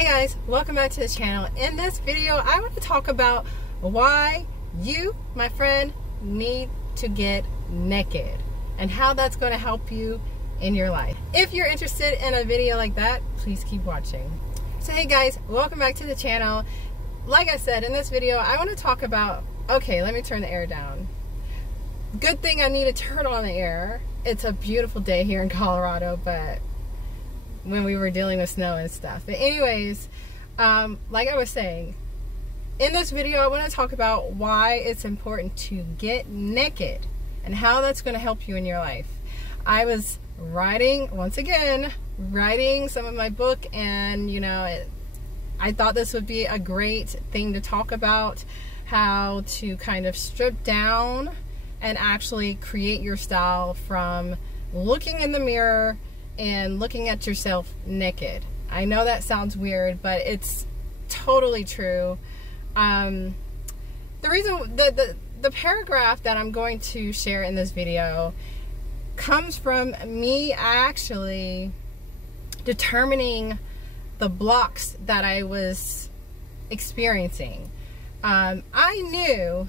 Hey guys, welcome back to the channel. In this video, I want to talk about why you, my friend, need to get naked and how that's going to help you in your life. If you're interested in a video like that, please keep watching. So hey guys, welcome back to the channel. Like I said, in this video, I want to talk about, okay, let me turn the air down. Good thing I need to turn on the air. It's a beautiful day here in Colorado, but when we were dealing with snow and stuff. But anyways, like I was saying, in this video I want to talk about why it's important to get naked and how that's going to help you in your life. I was writing, once again, writing some of my book, and you know, I thought this would be a great thing to talk about, how to kind of strip down and actually create your style from looking in the mirror and looking at yourself naked. I know that sounds weird, but it's totally true. The reason, the paragraph that I'm going to share in this video comes from me actually determining the blocks that I was experiencing. I knew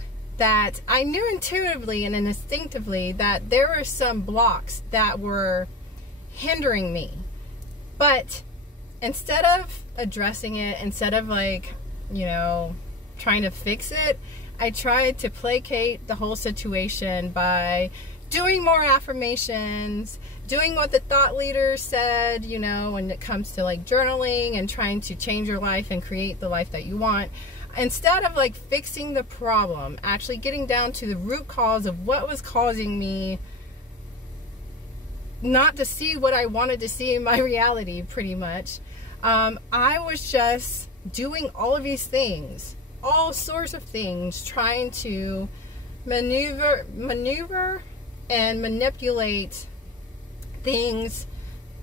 intuitively and instinctively that there were some blocks that were hindering me, but instead of addressing it, instead of, like, you know, trying to fix it, I tried to placate the whole situation by doing more affirmations, doing what the thought leaders said, you know, when it comes to like journaling and trying to change your life and create the life that you want. Instead of like fixing the problem, actually getting down to the root cause of what was causing me not to see what I wanted to see in my reality, pretty much. I was just doing all of these things, all sorts of things, trying to maneuver and manipulate things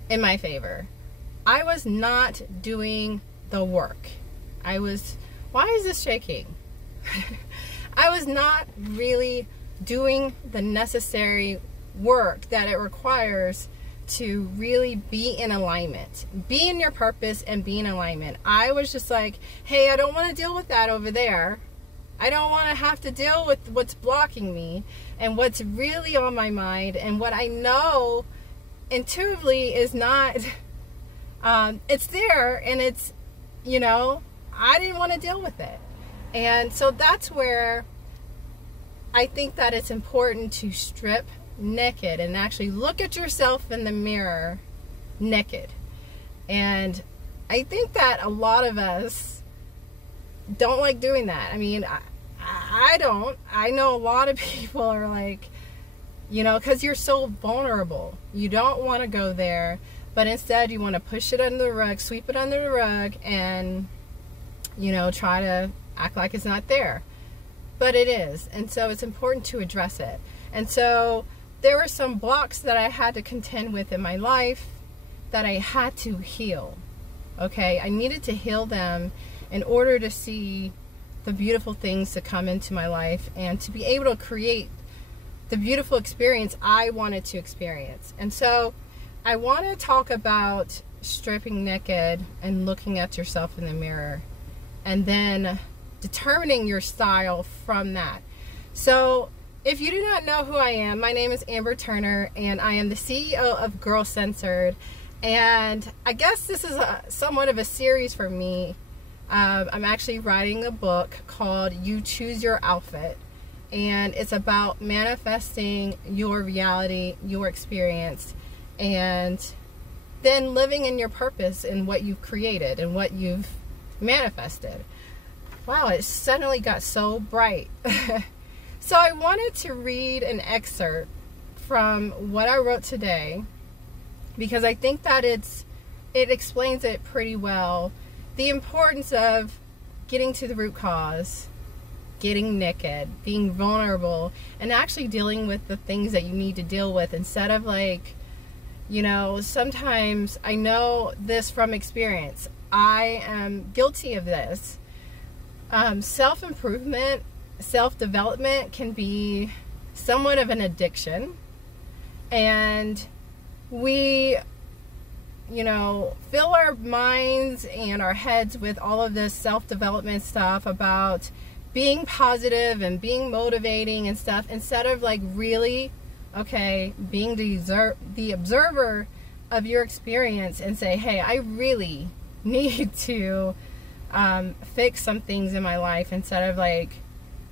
in my favor. I was not doing the work. Why is this shaking? I was not really doing the necessary work that it requires to really be in alignment, be in your purpose and be in alignment. I was just like, hey, I don't want to deal with that over there. I don't want to have to deal with what's blocking me and what's really on my mind, and what I know intuitively is not, it's there, and it's, you know, I didn't want to deal with it. And so that's where I think that it's important to strip naked and actually look at yourself in the mirror naked. And I think that a lot of us don't like doing that. I mean, I don't. I know a lot of people are like, you know, because you're so vulnerable. You don't want to go there, but instead you want to push it under the rug, sweep it under the rug, and, you know, try to act like it's not there. But it is. And so it's important to address it. And so there were some blocks that I had to contend with in my life that I had to heal. Okay, I needed to heal them in order to see the beautiful things to come into my life and to be able to create the beautiful experience I wanted to experience. And so I want to talk about stripping naked and looking at yourself in the mirror, and then determining your style from that. So if you do not know who I am, my name is Amber Turner, and I am the CEO of Girl Censored. And I guess this is somewhat of a series for me. I'm actually writing a book called You Choose Your Outfit, and it's about manifesting your reality, your experience, and then living in your purpose and what you've created and what you've manifested. Wow, it suddenly got so bright. So I wanted to read an excerpt from what I wrote today, because I think that it explains it pretty well. The importance of getting to the root cause, getting naked, being vulnerable, and actually dealing with the things that you need to deal with, instead of, like, you know, sometimes, I know this from experience, I am guilty of this. Self-improvement, self-development can be somewhat of an addiction, and we you know, fill our minds and our heads with all of this self-development stuff about being positive and being motivating and stuff, instead of like really, okay, being the observer of your experience and say, hey, I really need to fix some things in my life, instead of like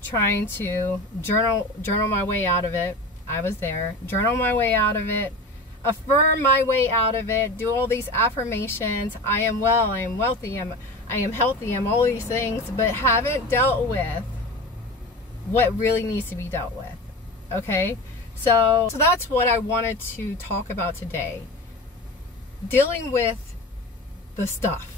trying to journal my way out of it. I was there. Journal my way out of it. Affirm my way out of it. Do all these affirmations. I am well. I am wealthy. I am healthy. I'm all these things, but haven't dealt with what really needs to be dealt with. Okay? So that's what I wanted to talk about today. Dealing with the stuff.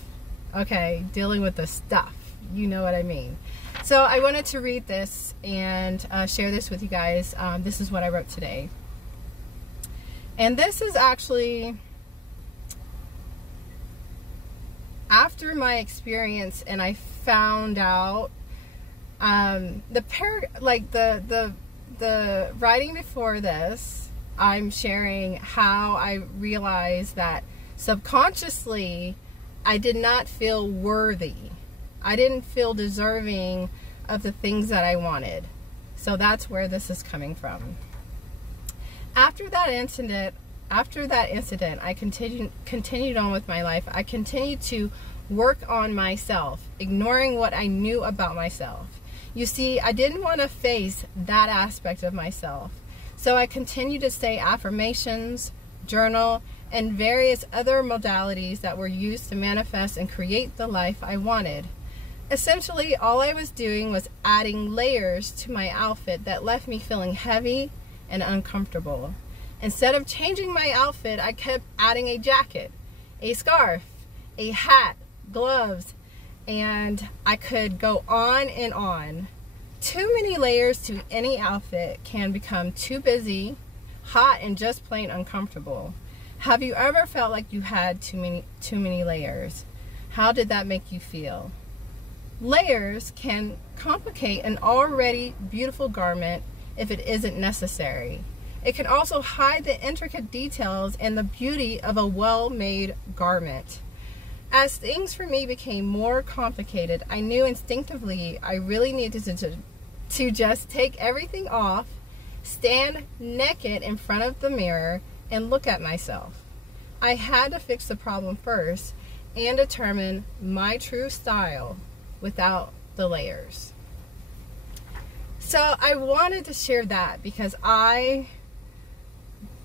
Okay? Dealing with the stuff. You know what I mean. So I wanted to read this and share this with you guys. This is what I wrote today. And this is actually after my experience, and I found out the writing before this, I'm sharing how I realized that subconsciously I did not feel worthy. I didn't feel deserving of the things that I wanted. So that's where this is coming from. After that incident, I continued on with my life. I continued to work on myself, ignoring what I knew about myself. You see, I didn't want to face that aspect of myself. So I continued to say affirmations, journal, and various other modalities that were used to manifest and create the life I wanted. Essentially, all I was doing was adding layers to my outfit that left me feeling heavy and uncomfortable. Instead of changing my outfit, I kept adding a jacket, a scarf, a hat, gloves, and I could go on and on. Too many layers to any outfit can become too busy, hot, and just plain uncomfortable. Have you ever felt like you had too many layers? How did that make you feel? Layers can complicate an already beautiful garment if it isn't necessary. It can also hide the intricate details and the beauty of a well-made garment. As things for me became more complicated, I knew instinctively I really needed to just take everything off, stand naked in front of the mirror, and look at myself. I had to fix the problem first and determine my true style without the layers. So I wanted to share that because I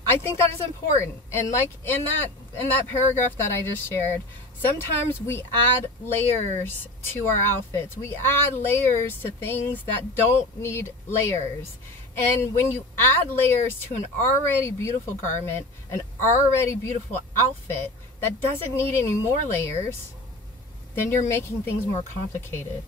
think that is important. And like in that paragraph that I just shared, sometimes we add layers to our outfits. We add layers to things that don't need layers. And when you add layers to an already beautiful garment, an already beautiful outfit that doesn't need any more layers, then you're making things more complicated.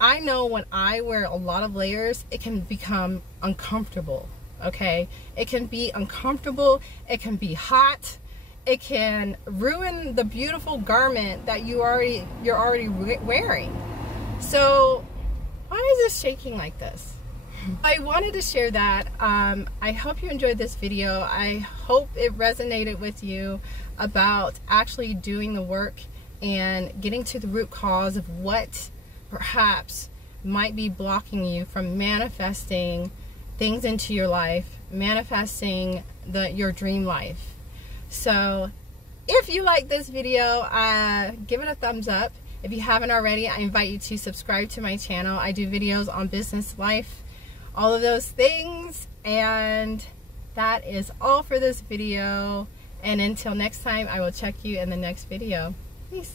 I know when I wear a lot of layers, it can become uncomfortable. Okay, it can be uncomfortable, it can be hot, it can ruin the beautiful garment that you're already wearing. So why is this shaking like this? I wanted to share that. I hope you enjoyed this video. I hope it resonated with you about actually doing the work and getting to the root cause of what perhaps might be blocking you from manifesting things into your life, manifesting your dream life. So if you like this video, give it a thumbs up. If you haven't already, I invite you to subscribe to my channel. I do videos on business, life, all of those things. And that is all for this video. And until next time, I will check you in the next video. Peace.